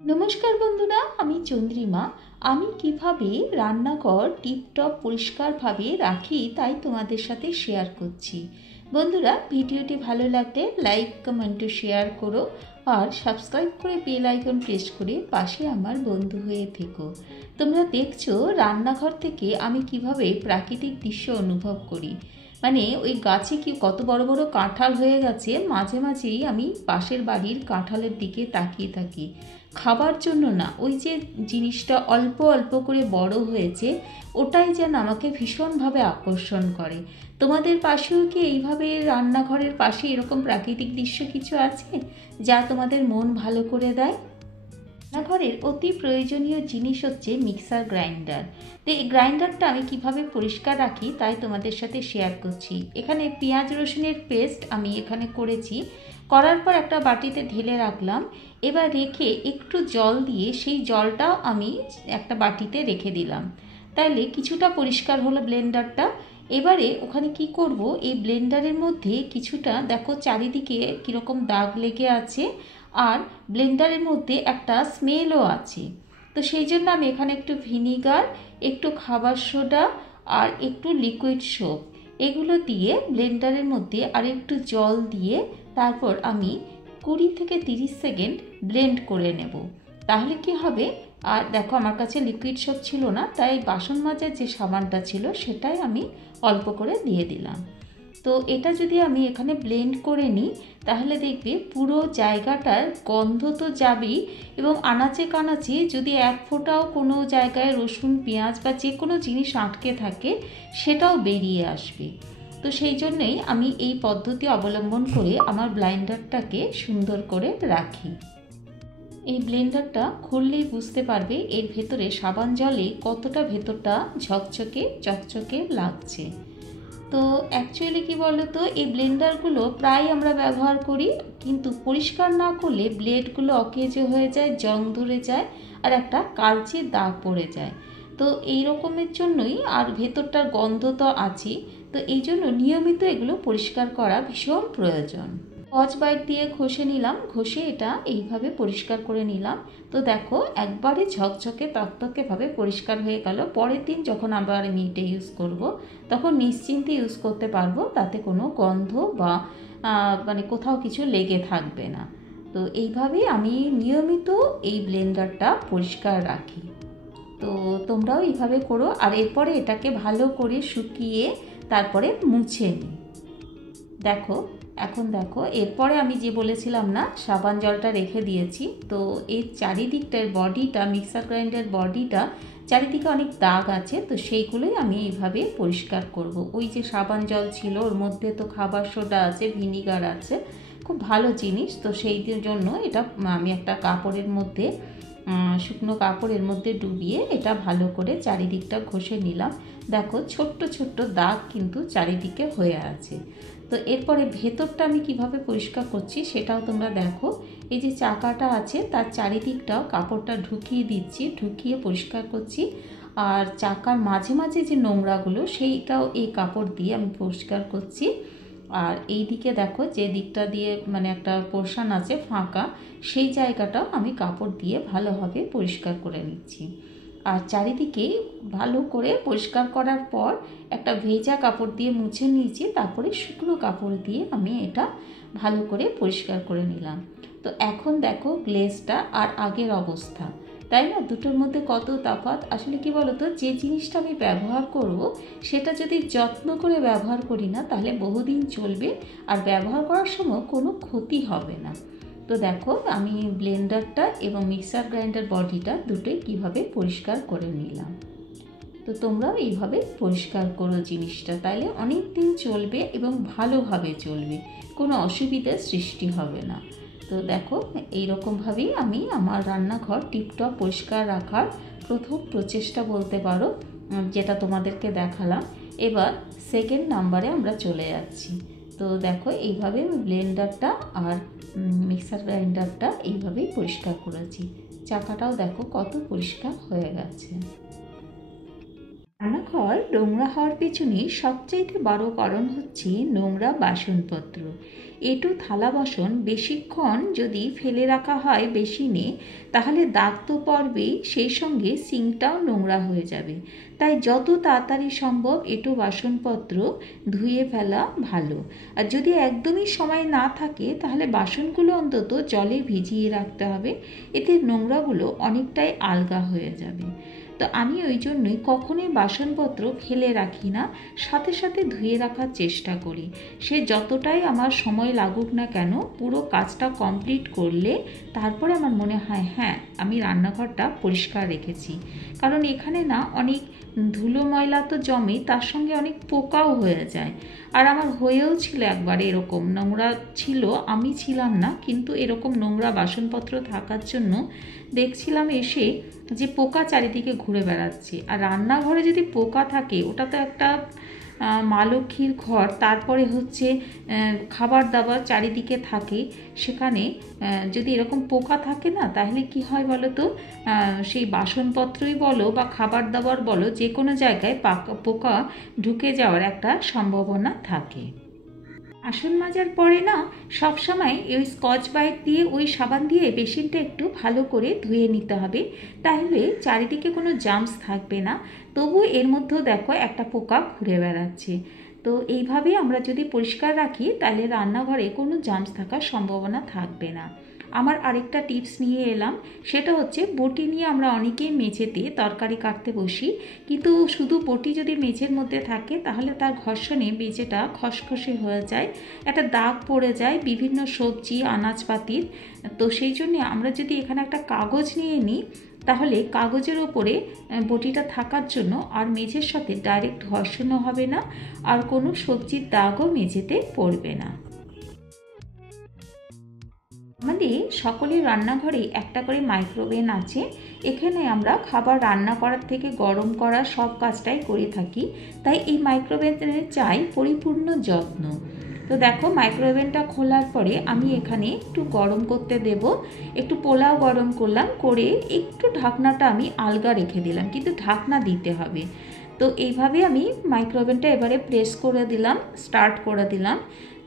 নমস্কার বন্ধুরা, আমি চন্দ্রিমা। আমি কিভাবে রান্নাঘর টিপটপ পরিষ্কারভাবে রাখি তাই তোমাদের সাথে শেয়ার করছি। বন্ধুরা, ভিডিওটি ভালো লাগলে লাইক, কমেন্ট ও শেয়ার করো আর সাবস্ক্রাইব করে বেল আইকন প্রেস করে পাশে আমার বন্ধু হয়ে থেকো। তোমরা দেখছো রান্নাঘর থেকে আমি কিভাবে প্রাকৃতিক দৃশ্য অনুভব করি। মানে ওই গাছে কি কত বড় বড় কাঁঠাল হয়ে গেছে, মাঝে মাঝেই আমি পাশের বাড়ির কাঁঠালের দিকে তাকিয়ে থাকি। খাবার জন্য না, ওই যে জিনিসটা অল্প অল্প করে বড় হয়েছে, ওটাই যেন আমাকে ভীষণভাবে আকর্ষণ করে। তোমাদের পাশেও কি এইভাবে রান্নাঘরের পাশে এরকম প্রাকৃতিক দৃশ্য কিছু আছে যা তোমাদের মন ভালো করে দেয়? রান্নাঘরের অতি প্রয়োজনীয় জিনিস হচ্ছে মিক্সার গ্রাইন্ডার। তো এই গ্রাইন্ডারটা আমি কিভাবে পরিষ্কার রাখি তাই তোমাদের সাথে শেয়ার করছি। এখানে পেঁয়াজ রসুনের পেস্ট আমি এখানে করেছি, করার পর একটা বাটিতে ঢেলে রাখলাম। এবার রেখে একটু জল দিয়ে সেই জলটাও আমি একটা বাটিতে রেখে দিলাম, তাইলে কিছুটা পরিষ্কার হলো ব্লেন্ডারটা। এবারে ওখানে কি করব, এই ব্লেন্ডারের মধ্যে কিছুটা দেখো চারিদিকে কীরকম দাগ লেগে আছে, আর ব্লেন্ডারের মধ্যে একটা স্মেলও আছে। তো সেই জন্য আমি এখানে একটু ভিনিগার, একটু খাবার সোডা আর একটু লিকুইড সোপ এগুলো দিয়ে ব্লেন্ডারের মধ্যে আর একটু জল দিয়ে তারপর আমি 20 থেকে 30 সেকেন্ড ব্লেন্ড করে নেব। তাহলে কি হবে, আর দেখো আমার কাছে লিকুইড সোপ ছিল না, তাই বাসন মাজার যে সাবানটা ছিল সেটাই আমি অল্প করে দিয়ে দিলাম। তো এটা যদি আমি এখানে ব্লেন্ড করে নিই তাহলে দেখবে পুরো জায়গাটার গন্ধ তো যাবেই, এবং আনাচে কানাচে যদি এক ফোঁটাও কোনো জায়গায় রসুন, পেঁয়াজ বা যে কোনো জিনিস আটকে থাকে সেটাও বেরিয়ে আসবে। তো সেই জন্যেই আমি এই পদ্ধতি অবলম্বন করে আমার ব্লেন্ডারটাকে সুন্দর করে রাখি। এই ব্লেন্ডারটা খুললেই বুঝতে পারবে এর ভেতরে সাবান জলে কতটা ভেতরটা ঝকঝকে চকচকে লাগছে। তো অ্যাকচুয়ালি কি বলতো, এই ব্লেন্ডারগুলো প্রায় আমরা ব্যবহার করি, কিন্তু পরিষ্কার না করলে ব্লেডগুলো অকেজো হয়ে যায়, জং ধরে যায় আর একটা কালচে দাগ পড়ে যায়। তো এই রকমের জন্যই, আর ভেতরটার গন্ধ তো আছেই, তো এই জন্য নিয়মিত এগুলো পরিষ্কার করা ভীষণ প্রয়োজন। স্কচ ব্রাইট দিয়ে ঘষে নিলাম, ঘষে এটা এইভাবে পরিষ্কার করে নিলাম। তো দেখো একবারে ঝকঝকে তকতকেভাবে পরিষ্কার হয়ে গেল। পরের দিন যখন আবার আমি এটা ইউজ করব তখন নিশ্চিন্তে ইউজ করতে পারবো, তাতে কোনো গন্ধ বা মানে কোথাও কিছু লেগে থাকবে না। তো এইভাবেই আমি নিয়মিত এই ব্লেন্ডারটা পরিষ্কার রাখি। তো তোমরাও এইভাবে করো, আর এরপরে এটাকে ভালো করে শুকিয়ে তারপরে মুছে নিই। দেখো এখন দেখো, এরপরে আমি যে বলেছিলাম না সাবান জলটা রেখে দিয়েছি, তো এর চারিদিকটার বডিটা, মিক্সার গ্রাইন্ডার বডিটা চারিদিকে অনেক দাগ আছে, তো সেইগুলোই আমি এইভাবে পরিষ্কার করব। ওই যে সাবান জল ছিল ওর মধ্যে তো খাবার সোডা আছে, ভিনিগার আছে, খুব ভালো জিনিস। তো সেই জন্য এটা আমি একটা কাপড়ের মধ্যে, শুকনো কাপড়ের মধ্যে ডুবিয়ে এটা ভালো করে চারিদিকটা ঘষে নিলাম। দেখো ছোট্ট ছোট্ট দাগ কিন্তু চারিদিকে হয়ে আছে। তো এরপরে ভেতরটা আমি কিভাবে পরিষ্কার করছি সেটাও তোমরা দেখো। এই যে চাকাটা আছে তার চারিদিকটাও কাপড়টা ঢুকিয়ে দিচ্ছি, ঢুকিয়ে পরিষ্কার করছি। আর চাকার মাঝে মাঝে যে নোংরাগুলো সেইটাও এই কাপড় দিয়ে আমি পরিষ্কার করছি। আর এই দিকে দেখো যে দিকটা দিয়ে মানে একটা পোর্শন আছে ফাঁকা, সেই জায়গাটাও আমি কাপড় দিয়ে ভালোভাবে পরিষ্কার করে নিচ্ছি। আর চারিদিকে ভালো করে পরিষ্কার করার পর একটা ভেজা কাপড় দিয়ে মুছে নিয়েছি, তারপরে শুকনো কাপড় দিয়ে আমি এটা ভালো করে পরিষ্কার করে নিলাম। তো এখন দেখো গ্লেজটা আর আগের অবস্থা, তাই না? দুটোর মধ্যে কত তফাৎ। আসলে কি বলতো, যে জিনিসটা আমি ব্যবহার করব সেটা যদি যত্ন করে ব্যবহার করি না তাহলে বহুদিন চলবে, আর ব্যবহার করার সময় কোনো ক্ষতি হবে না। তো দেখো আমি ব্লেন্ডারটা এবং মিক্সার গ্রাইন্ডার বডিটা দুটোই কিভাবে পরিষ্কার করে নিলাম। তো তোমরাও এইভাবে পরিষ্কার করো জিনিসটা, তাইলে অনেক দিন চলবে এবং ভালোভাবে চলবে, কোনো অসুবিধার সৃষ্টি হবে না। তো দেখো এইরকমভাবেই আমি আমার রান্নাঘর টিপটপ পরিষ্কার রাখার প্রথম প্রচেষ্টা বলতে পারো যেটা তোমাদেরকে দেখালাম। এবার সেকেন্ড নাম্বারে আমরা চলে যাচ্ছি। তো দেখো এইভাবে ব্লেন্ডারটা আর মিক্সার গ্রাইন্ডারটা এইভাবেই পরিষ্কার করেছি। চাকাটাও দেখো কত পরিষ্কার হয়ে গেছে। রান্নাঘর নোংরা হওয়ার পেছনে সবচাইতে বড় কারণ হচ্ছে নোংরা বাসনপত্র। এঁটো থালা বাসন বেশিক্ষণ যদি ফেলে রাখা হয় বেসিনে, তাহলে দাগ তো পড়বেই, সেই সঙ্গে সিঙ্কটাও নোংরা হয়ে যাবে। তাই যত তাড়াতাড়ি সম্ভব এঁটো বাসনপত্র ধুয়ে ফেলা ভালো। আর যদি একদমই সময় না থাকে তাহলে বাসনগুলো অন্তত জলে ভিজিয়ে রাখতে হবে, এতে নোংরাগুলো অনেকটাই আলগা হয়ে যাবে। তো আমি ওই জন্যই কখনোই বাসনপত্র ফেলে রাখি না, সাথে সাথে ধুয়ে রাখার চেষ্টা করি। সে যতটাই আমার সময় লাগুক না কেন, পুরো কাজটা কমপ্লিট করলে তারপরে আমার মনে হয় হ্যাঁ আমি রান্নাঘরটা পরিষ্কার রেখেছি। কারণ এখানে না অনেক ধুলো ময়লা তো জমে, তার সঙ্গে অনেক পোকাও হয়ে যায়। আর আমার হয়েও ছিল একবার এরকম, নোংরা ছিল, আমি ছিলাম না, কিন্তু এরকম নোংরা বাসনপত্র থাকার জন্য দেখছিলাম এসে যে পোকা চারিদিকে ঘুরে বেড়াচ্ছে। আর রান্নাঘরে যদি পোকা থাকে, ওটা তো একটা মা লক্ষ্মীর ঘর, তারপরে হচ্ছে খাবার দাবার চারিদিকে থাকে, সেখানে যদি এরকম পোকা থাকে না, তাহলে কি হয় বলো তো, সেই বাসনপত্রই বলো বা খাবার দাবার বলো, যে কোনো জায়গায় পোকা ঢুকে যাওয়ার একটা সম্ভাবনা থাকে। বাসন মাজার পরে না সবসময় ওই স্কচ ব্রাইট দিয়ে ওই সাবান দিয়ে বেসিনটা একটু ভালো করে ধুয়ে নিতে হবে, তাহলে চারিদিকে কোনো জার্মস থাকবে না। তবু এর মধ্যেও দেখো একটা পোকা ঘুরে বেড়াচ্ছে। তো এইভাবে আমরা যদি পরিষ্কার রাখি তাহলে রান্নাঘরে কোনো জার্মস থাকার সম্ভাবনা থাকবে না। আমার আরেকটা টিপস নিয়ে এলাম, সেটা হচ্ছে বটি নিয়ে আমরা অনেকেই মেঝেতে তরকারি কাটতে বসি, কিন্তু শুধু বটি যদি মেঝের মধ্যে থাকে তাহলে তার ঘর্ষণে মেঝেটা খসখসে হয়ে যায়, একটা দাগ পড়ে যায় বিভিন্ন সবজি আনাজপাতির। তো সেই জন্যে আমরা যদি এখানে একটা কাগজ নিয়ে নিই, তাহলে কাগজের ওপরে বটিটা থাকার জন্য আর মেঝের সাথে ডাইরেক্ট ঘর্ষণও হবে না, আর কোনো সবজির দাগও মেঝেতে পড়বে না। আমাদের সকলের রান্নাঘরে একটা করে মাইক্রোওভেন আছে। এখানে আমরা খাবার রান্না করার থেকে গরম করা সব কাজটাই করে থাকি, তাই এই মাইক্রোওভেনে চাই পরিপূর্ণ যত্ন। তো দেখো মাইক্রোওভেনটা খোলার পরে আমি এখানে একটু গরম করতে দেব, একটু পোলাও গরম করলাম, করে একটু ঢাকনাটা আমি আলগা রেখে দিলাম, কিন্তু ঢাকনা দিতে হবে। তো এইভাবে আমি মাইক্রোওভেনটা এবারে প্রেস করে দিলাম, স্টার্ট করে দিলাম।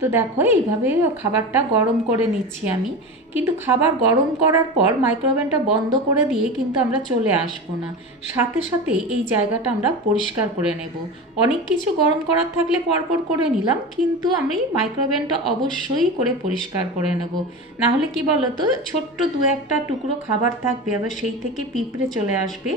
তো দেখো এইভাবে খাবারটা গরম করে নিচ্ছি আমি, কিন্তু খাবার গরম করার পর মাইক্রোওভেনটা বন্ধ করে দিয়ে কিন্তু আমরা চলে আসবো না, সাথে সাথে এই জায়গাটা আমরা পরিষ্কার করে নেব। অনেক কিছু গরম করার থাকলে পরপর করে নিলাম, কিন্তু আমি মাইক্রোওভেনটা অবশ্যই করে পরিষ্কার করে নেব। না হলে কি বলো তো, ছোট্ট দু একটা টুকরো খাবার থাকবে, আবার সেই থেকে পিঁপড়ে চলে আসবে,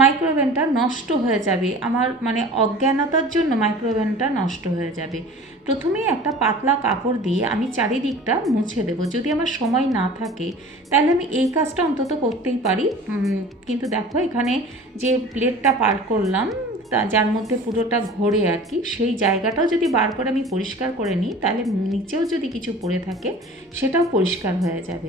মাইক্রোওভেনটা নষ্ট হয়ে যাবে। আমার মানে অজ্ঞানতার জন্য মাইক্রোওভেনটা নষ্ট হয়ে যাবে। প্রথমেই একটা পাতলা কাপড় দিয়ে আমি চারিদিকটা মুছে দেব। যদি আমার সময় না থাকে তাহলে আমি এই কাজটা অন্তত করতেই পারি। কিন্তু দেখো এখানে যে প্লেটটা পার করলাম, যার মধ্যে পুরোটা ঘোরে আর কি, সেই জায়গাটাও যদি বার করে আমি পরিষ্কার করে নিই, তাহলে নিচেও যদি কিছু পড়ে থাকে সেটাও পরিষ্কার হয়ে যাবে।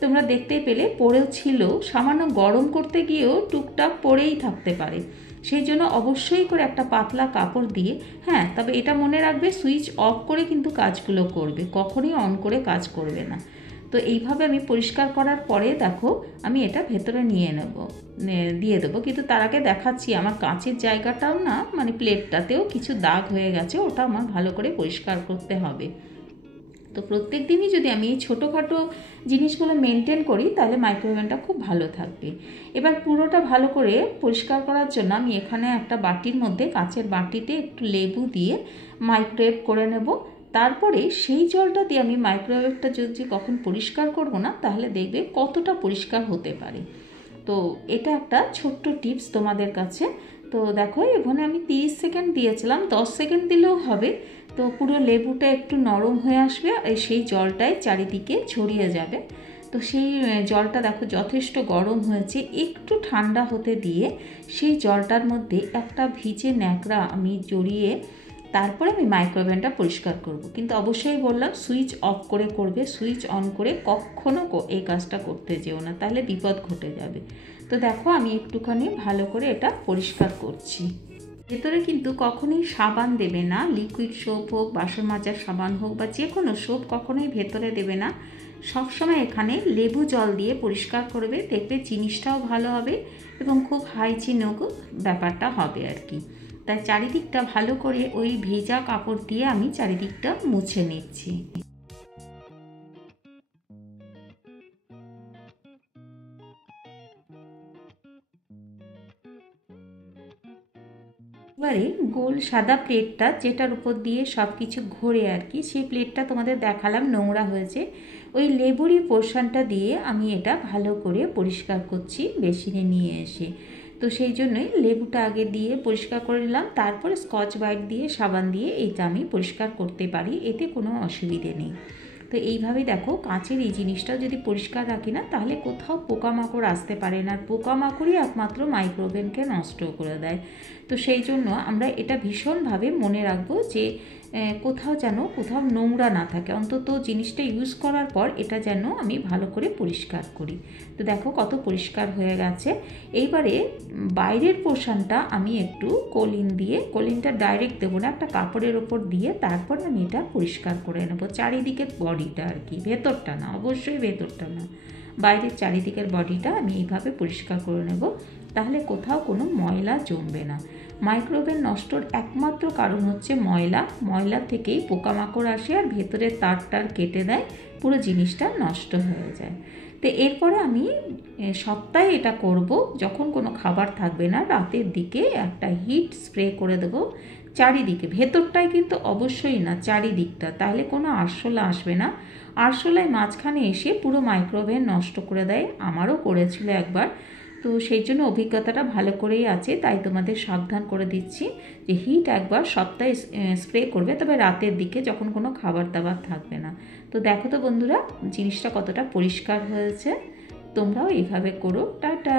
তোমরা দেখতেই পেলে পড়েও ছিল, সামান্য গরম করতে গিয়েও টুকটাক পড়েই থাকতে পারে। সেই জন্য অবশ্যই করে একটা পাতলা কাপড় দিয়ে, হ্যাঁ তবে এটা মনে রাখবে সুইচ অফ করে কিন্তু কাজগুলো করবে, কখনোই অন করে কাজ করবে না। তো এইভাবে আমি পরিষ্কার করার পরে দেখো আমি এটা ভেতরে দিয়ে দেবো, কিন্তু তার আগে দেখাচ্ছি আমার কাঁচের জায়গাটাও না, মানে প্লেটটাতেও কিছু দাগ হয়ে গেছে, ওটা আমার ভালো করে পরিষ্কার করতে হবে। তো প্রত্যেক দিনই যদি আমি এই ছোটোখাটো জিনিসগুলো মেনটেন করি তাহলে মাইক্রোওভেনটা খুব ভালো থাকবে। এবার পুরোটা ভালো করে পরিষ্কার করার জন্য আমি এখানে একটা বাটির মধ্যে, কাঁচের বাটিতে একটু লেবু দিয়ে মাইক্রোওয়েভ করে নেব। তারপরে সেই জলটা দিয়ে আমি মাইক্রোওয়েভটা যদি কখন পরিষ্কার করব না, তাহলে দেখবে কতটা পরিষ্কার হতে পারে। তো এটা একটা ছোট্ট টিপস তোমাদের কাছে। তো দেখো এখানে আমি 30 সেকেন্ড দিয়েছিলাম, 10 সেকেন্ড দিলেও হবে। তো পুরো লেবুটা একটু নরম হয়ে আসবে আর সেই জলটাই চারিদিকে ছড়িয়ে যাবে। তো সেই জলটা দেখো যথেষ্ট গরম হয়েছে, একটু ঠান্ডা হতে দিয়ে সেই জলটার মধ্যে একটা ভিজে ন্যাকড়া আমি জড়িয়ে তারপরে আমি মাইক্রোওভেনটা পরিষ্কার করব। কিন্তু অবশ্যই বললাম সুইচ অফ করে করবে, সুইচ অন করে কখনো এই কাজটা করতে যেও না, তাহলে বিপদ ঘটে যাবে। তো দেখো আমি একটুখানি ভালো করে এটা পরিষ্কার করছি। ভেতরে কিন্তু কখনোই সাবান দেবে না, লিকুইড সোপ হোক, বাসন মাজার সাবান হোক বা যে কোনো সোপ কখনোই ভেতরে দেবে না। সবসময় এখানে লেবু জল দিয়ে পরিষ্কার করবে, দেখবে জিনিসটাও ভালো হবে এবং খুব হাইজিনও ব্যাপারটা হবে আর কি। তাই চারিদিকটা ভালো করে ওই ভেজা কাপড় দিয়ে আমি চারিদিকটা মুছে নিচ্ছি। এবারে গোল সাদা প্লেটটা যেটার উপর দিয়ে সব কিছু ঘোরে আর কি, সেই প্লেটটা তোমাদের দেখালাম নোংরা হয়েছে, ওই লেবুরি পোর্শনটা দিয়ে আমি এটা ভালো করে পরিষ্কার করছি বেসিনে নিয়ে এসে। তো সেই জন্যই লেবুটা আগে দিয়ে পরিষ্কার করে নিলাম, তারপরে স্কচ ব্রাইট দিয়ে সাবান দিয়ে এটা আমি পরিষ্কার করতে পারি, এতে কোনো অসুবিধে নেই। তো এইভাবেই দেখো কাঁচের এই জিনিসটাও যদি পরিষ্কার রাখি না তাহলে কোথাও পোকামাকড় আসতে পারে না, আর পোকামাকড়ই একমাত্র মাইক্রোওভেনকে নষ্ট করে দেয়। তো সেই জন্য আমরা এটা ভীষণভাবে মনে রাখবো যে কোথাও নোংরা না থাকে, অন্তত জিনিসটা ইউজ করার পর এটা যেন আমি ভালো করে পরিষ্কার করি। তো দেখো কত পরিষ্কার হয়ে গেছে। এইবারে বাইরের পোর্শনটা আমি একটু কলিনটা ডাইরেক্ট দেবো না, একটা কাপড়ের ওপর দিয়ে তারপর আমি এটা পরিষ্কার করে নেবো, চারিদিকের বডিটা আর কি, ভেতরটা না, অবশ্যই ভেতরটা না, বাইরের চারিদিকের বডিটা আমি এইভাবে পরিষ্কার করে নেব, তাহলে কোথাও কোনো ময়লা জমবে না। মাইক্রোওভেন নষ্টর একমাত্র কারণ হচ্ছে ময়লা থেকেই পোকামাকড় আসে আর ভেতরের তার কেটে দেয়, পুরো জিনিসটা নষ্ট হয়ে যায়। তো এরপরে আমি সপ্তাহে এটা করব, যখন কোনো খাবার থাকবে না রাতের দিকে একটা হিট স্প্রে করে দেবো চারিদিকে, ভেতরটায় কিন্তু অবশ্যই না, চারিদিকটা, তাহলে কোনো আরশোলা আসবে না। আরশোলায় মাঝখানে এসে পুরো মাইক্রোওভেন নষ্ট করে দেয়, আমারও করেছিল একবার। তো সেই জন্য অভিজ্ঞতাটা ভালো করেই আছে, তাই তোমাদের সাবধান করে দিচ্ছি যে হিট একবার সপ্তাহে স্প্রে করবে, তবে রাতের দিকে যখন কোনো খাবার দাবার থাকবে না। তো দেখো তো বন্ধুরা জিনিসটা কতটা পরিষ্কার হয়েছে, তোমরাও এইভাবে করো। টাটা।